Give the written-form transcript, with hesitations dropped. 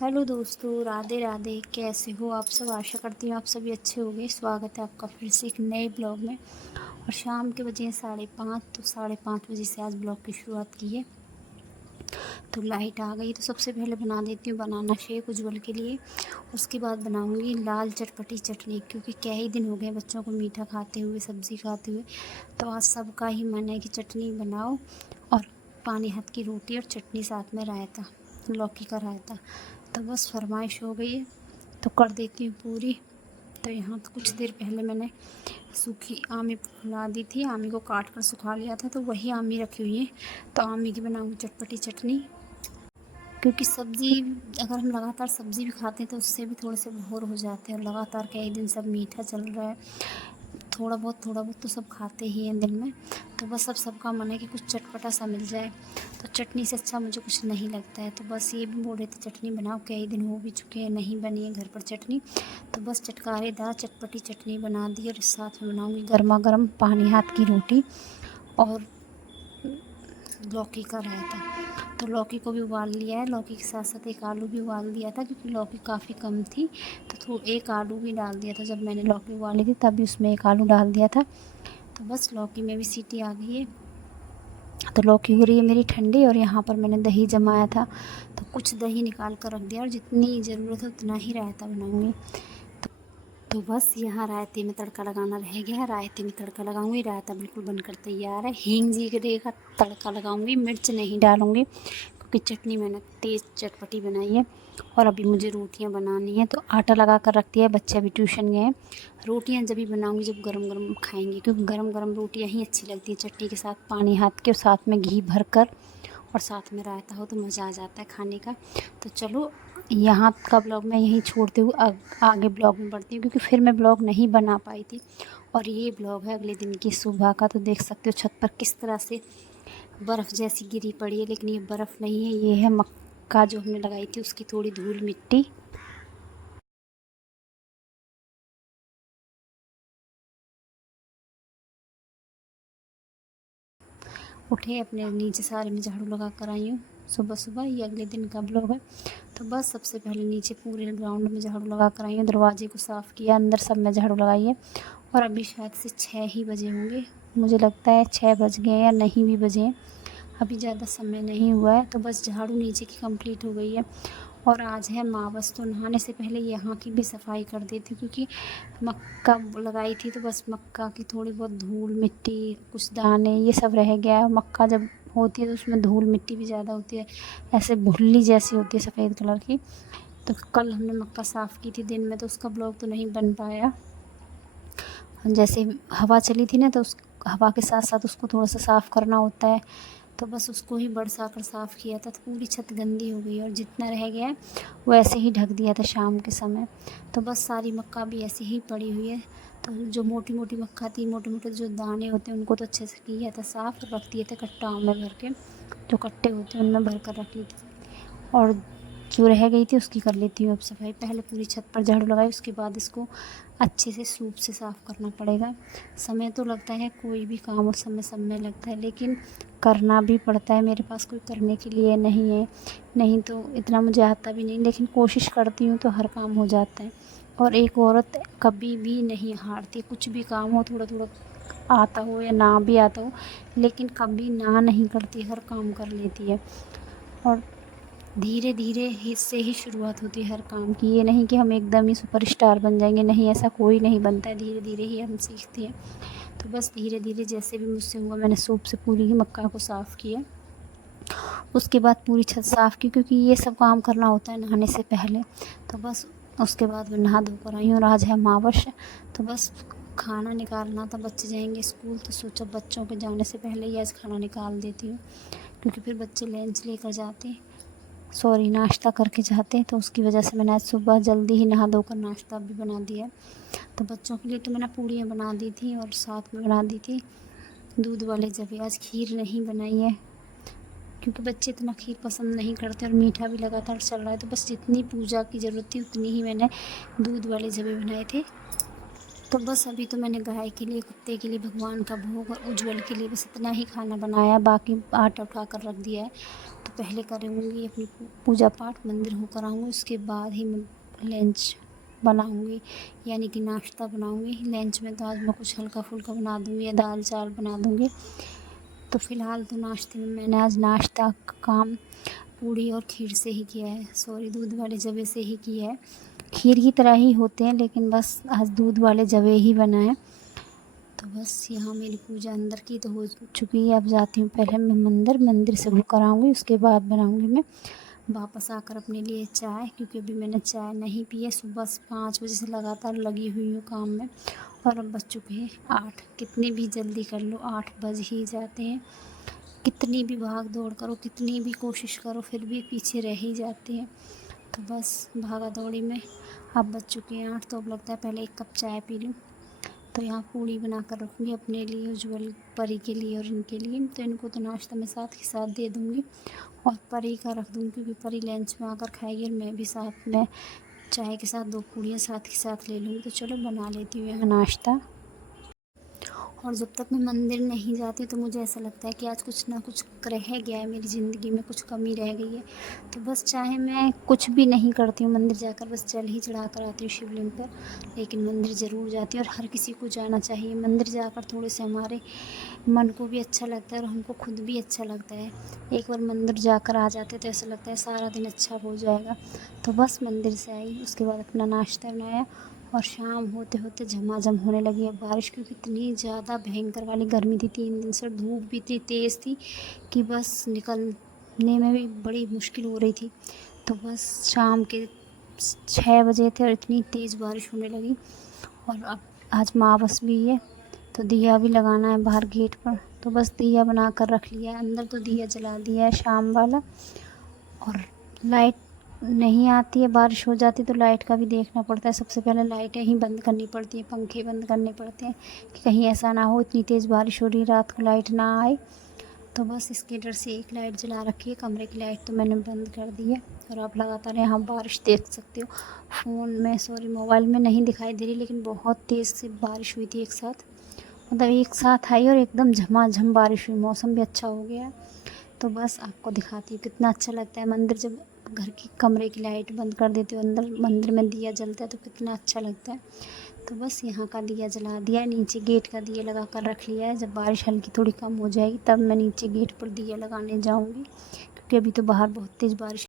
Hello दोस्तों, राधे राधे। कैसे हो आप सब? आशा करती हूँ आप सभी अच्छे होंगे। स्वागत है आपका फिर से एक नए ब्लॉग में। और शाम के बजे हैं 5:30, तो 5:30 बजे से आज ब्लॉग की शुरुआत की है। तो लाइट आ गई तो सबसे पहले बना देती हूँ बनाना शेक उज्जवल के लिए। उसके बाद बनाऊँगी लाल चटपटी चटनी, क्योंकि क्या ही दिन हो गए बच्चों को मीठा खाते हुए, सब्ज़ी खाते हुए। तो आज सबका ही मन है कि चटनी बनाओ, और पानी हाथ की रोटी और चटनी साथ में रायता, लौकी का रायता। तो बस फरमाइश हो गई है तो कर देती हूँ पूरी। तो यहाँ कुछ देर पहले मैंने सूखी आमी फुला दी थी, आमी को काट कर सुखा लिया था, तो वही आमी रखी हुई है। तो आमी की बनाऊँगी चटपटी चटनी, क्योंकि सब्ज़ी अगर हम लगातार सब्ज़ी भी खाते हैं तो उससे भी थोड़े से बोर हो जाते हैं। और लगातार कई दिन सब मीठा चल रहा है, थोड़ा बहुत तो सब खाते ही हैं दिन में। तो बस अब सबका मन है कि कुछ चटपटा सा मिल जाए। तो चटनी से अच्छा मुझे कुछ नहीं लगता है। तो बस ये भी बोल रहे थे चटनी बनाओ, कई दिन हो भी चुके हैं, नहीं बनी है घर पर चटनी। तो बस चटकारेदार चटपटी चटनी बना दी, और साथ में बनाऊँगी गर्मा गर्म पानी हाथ की रोटी और लौकी का रायता। तो लौकी को भी उबाल लिया है, लौकी के साथ साथ एक आलू भी उबाल दिया था, क्योंकि लौकी काफ़ी कम थी। तो एक आलू भी डाल दिया था, जब मैंने लौकी उबाली थी तभी उसमें एक आलू डाल दिया था। तो बस लौकी में भी सीटी आ गई है। तो लौकी हो रही है मेरी ठंडी, और यहाँ पर मैंने दही जमाया था, तो कुछ दही निकाल कर रख दिया, और जितनी ज़रूरत है उतना ही रायता बनाऊँगी। तो बस यहाँ रायते में तड़का लगाना रह गया है। रायते में तड़का लगाऊंगी, रायता बिल्कुल बनकर तैयार है। हींग जीरे का तड़का लगाऊंगी, मिर्च नहीं डालूंगी, क्योंकि चटनी मैंने तेज़ चटपटी बनाई है। और अभी मुझे रोटियां बनानी है, तो आटा लगा कर रख दिया है, बच्चे अभी ट्यूशन गए हैं। रोटियां जब भी बनाऊंगी जब गरम गरम खाएंगे, क्योंकि गरम गरम रोटियां ही अच्छी लगती हैं चटनी के साथ, पानी हाथ के, और साथ में घी भर कर, और साथ में रायता हो तो मज़ा आ जाता है खाने का। तो चलो, यहाँ का ब्लॉग मैं यहीं छोड़ते हुए आगे ब्लॉग में बढ़ती हूँ, क्योंकि फिर मैं ब्लॉग नहीं बना पाई थी। और ये ब्लॉग है अगले दिन की सुबह का। तो देख सकते हो छत पर किस तरह से बर्फ़ जैसी गिरी पड़ी है, लेकिन ये बर्फ़ नहीं है, ये है मक्का जो हमने लगाई थी उसकी थोड़ी धूल मिट्टी। उठे अपने नीचे सारे में झाड़ू लगा कर आई हूँ सुबह सुबह। ये अगले दिन का ब्लॉग है। तो बस सबसे पहले नीचे पूरे ग्राउंड में झाड़ू लगा कर आई हूँ, दरवाजे को साफ़ किया, अंदर सब में झाड़ू लगाई है। और अभी शायद से 6 ही बजे होंगे, मुझे लगता है 6 बज गए या नहीं भी बजे हैं, अभी ज़्यादा समय नहीं हुआ है। तो बस झाड़ू नीचे की कंप्लीट हो गई है। और आज है मावस, तो नहाने से पहले यहाँ की भी सफाई कर देती हूँ, क्योंकि मक्का लगाई थी तो बस मक्का की थोड़ी बहुत धूल मिट्टी, कुछ दाने, ये सब रह गया है। मक्का जब होती है तो उसमें धूल मिट्टी भी ज़्यादा होती है, ऐसे भुल्ली जैसी होती है सफ़ेद कलर की। तो कल हमने मक्का साफ़ की थी दिन में, तो उसका ब्लॉग तो नहीं बन पाया। जैसे हवा चली थी ना, तो उस हवा के साथ साथ उसको थोड़ा सा साफ़ करना होता है। तो बस उसको ही बरसा कर साफ़ किया था, तो पूरी छत गंदी हो गई, और जितना रह गया है वो ऐसे ही ढक दिया था शाम के समय। तो बस सारी मक्का भी ऐसे ही पड़ी हुई है। तो जो मोटी मोटी मक्का थी, मोटे मोटे जो दाने होते हैं, उनको तो अच्छे से किया था साफ़, और रख दिए थे कट्टाओं में भर के, जो कट्टे होते हैं उनमें भर कर रखी थी। और जो रह गई थी उसकी कर लेती हूँ अब सफाई। पहले पूरी छत पर झाड़ू लगाई, उसके बाद इसको अच्छे से सूप से साफ़ करना पड़ेगा। समय तो लगता है, कोई भी काम उस समय लगता है, लेकिन करना भी पड़ता है। मेरे पास कोई करने के लिए नहीं है, नहीं तो इतना मुझे आता भी नहीं, लेकिन कोशिश करती हूँ तो हर काम हो जाता है। और एक औरत कभी भी नहीं हारती, कुछ भी काम हो, थोड़ा थोड़ा आता हो या ना भी आता हो, लेकिन कभी ना नहीं करती, हर काम कर लेती है। और धीरे धीरे ही से ही शुरुआत होती है हर काम की। ये नहीं कि हम एकदम ही सुपरस्टार बन जाएंगे, नहीं, ऐसा कोई नहीं बनता है, धीरे धीरे ही हम सीखते हैं। तो बस धीरे धीरे जैसे भी मुझसे हुआ, मैंने सूप से पूरी ही मक्का को साफ़ किया। उसके बाद पूरी छत साफ़ की, क्योंकि ये सब काम करना होता है नहाने से पहले। तो बस उसके बाद मैं नहा धोकर आई हूँ, और आज है अमावस। तो बस खाना निकालना था, बच्चे जाएंगे स्कूल, तो सोचा बच्चों के जाने से पहले ही आज खाना निकाल देती हूँ, क्योंकि फिर बच्चे लंच लेकर जाते, सॉरी नाश्ता करके जाते हैं। तो उसकी वजह से मैंने आज सुबह जल्दी ही नहा धोकर नाश्ता भी बना दिया। तो बच्चों के लिए तो मैंने पूड़ियाँ बना दी थी, और साथ में बना दी थी दूध वाले जबे। आज खीर नहीं बनाई है, क्योंकि बच्चे इतना खीर पसंद नहीं करते, और मीठा भी लगातार चल रहा है। तो बस जितनी पूजा की ज़रूरत थी उतनी ही मैंने दूध वाले जबे बनाए थे। तो बस अभी तो मैंने गाय के लिए, कुत्ते के लिए, भगवान का भोग और उज्ज्वल के लिए बस इतना ही खाना बनाया, बाकी आटा उठा कर रख दिया है। तो पहले करूँगी अपनी पूजा पाठ, मंदिर होकर आऊँगी, उसके बाद ही मैं लंच बनाऊँगी, यानी कि नाश्ता बनाऊँगी। लंच में तो आज मैं कुछ हल्का फुल्का बना दूँगी या दाल चावल बना दूँगी। तो फ़िलहाल तो नाश्ते में मैंने आज नाश्ता का काम पूड़ी और खीर से ही किया है, सॉरी दूध वाले जवे से ही किया है। खीर की तरह ही होते हैं लेकिन बस आज दूध वाले जवे ही बनाए। तो बस यहाँ मेरी पूजा अंदर की तो हो चुकी है। अब जाती हूँ पहले मैं मंदिर से होकर आऊँगी, उसके बाद बनाऊँगी मैं वापस आकर अपने लिए चाय, क्योंकि अभी मैंने चाय नहीं पी है। सुबह 5 बजे से लगातार लगी हुई हूँ काम में और अब बज चुके हैं 8। कितनी भी जल्दी कर लो 8 बज ही जाते हैं। कितनी भी भाग दौड़ करो, कितनी भी कोशिश करो, फिर भी पीछे रह ही जाते हैं। तो बस भागा दौड़ी में अब बज चुके हैं 8, तो अब लगता है पहले एक कप चाय पी लूँ। तो यहाँ पूड़ी बना कर रखूँगी अपने लिए, उज्ज्वल, परी के लिए और इनके लिए। तो इनको तो नाश्ता मैं साथ के साथ दे दूँगी और परी का रख दूँगी, क्योंकि परी लंच में आकर खाएगी और मैं भी साथ में चाय के साथ 2 पूड़ियाँ साथ के साथ ले लूँगी। तो चलो बना लेती हूँ यहाँ नाश्ता। और जब तक मैं मंदिर नहीं जाती तो मुझे ऐसा लगता है कि आज कुछ ना कुछ रह गया है, मेरी ज़िंदगी में कुछ कमी रह गई है। तो बस चाहे मैं कुछ भी नहीं करती हूँ मंदिर जाकर, बस जल ही चढ़ा कर आती हूँ शिवलिंग पर, लेकिन मंदिर ज़रूर जाती हूँ। और हर किसी को जाना चाहिए मंदिर, जाकर थोड़े से हमारे मन को भी अच्छा लगता है और हमको खुद भी अच्छा लगता है। एक बार मंदिर जाकर आ जाते तो ऐसा लगता है सारा दिन अच्छा हो जाएगा। तो बस मंदिर से आई, उसके बाद अपना नाश्ता बनाया और शाम होते होते झमाझम होने लगी है बारिश, क्योंकि इतनी ज़्यादा भयंकर वाली गर्मी थी। 3 दिन से धूप भी इतनी तेज़ थी कि बस निकलने में भी बड़ी मुश्किल हो रही थी। तो बस शाम के 6 बजे थे और इतनी तेज़ बारिश होने लगी। और अब आज अमावस भी है तो दिया भी लगाना है बाहर गेट पर, तो बस दिया बना कर रख लिया है। अंदर तो दिया जला दिया है शाम वाला। और लाइट नहीं आती है, बारिश हो जाती तो लाइट का भी देखना पड़ता है। सबसे पहले लाइटें ही बंद करनी पड़ती हैं, पंखे बंद करने पड़ते हैं कि कहीं ऐसा ना हो इतनी तेज़ बारिश हो रही रात को लाइट ना आए। तो बस इसके डर से एक लाइट जला रखी है, कमरे की लाइट तो मैंने बंद कर दी है। और आप लगातार यहाँ बारिश देख सकते हो। फ़ोन में, सॉरी मोबाइल में नहीं दिखाई दे रही, लेकिन बहुत तेज़ से बारिश हुई थी एक साथ, मतलब एक साथ आई और एकदम झमाझम बारिश हुई। मौसम भी अच्छा हो गया। तो बस आपको दिखाती हूँ कितना अच्छा लगता है मंदिर, जब घर की कमरे की लाइट बंद कर देते हो, अंदर मंदिर में दिया जलता है तो कितना अच्छा लगता है। तो बस यहाँ का दिया जला दिया है, नीचे गेट का दिया लगा कर रख लिया है। जब बारिश हल्की थोड़ी कम हो जाएगी तब मैं नीचे गेट पर दिया लगाने जाऊँगी, क्योंकि अभी तो बाहर बहुत तेज़ बारिश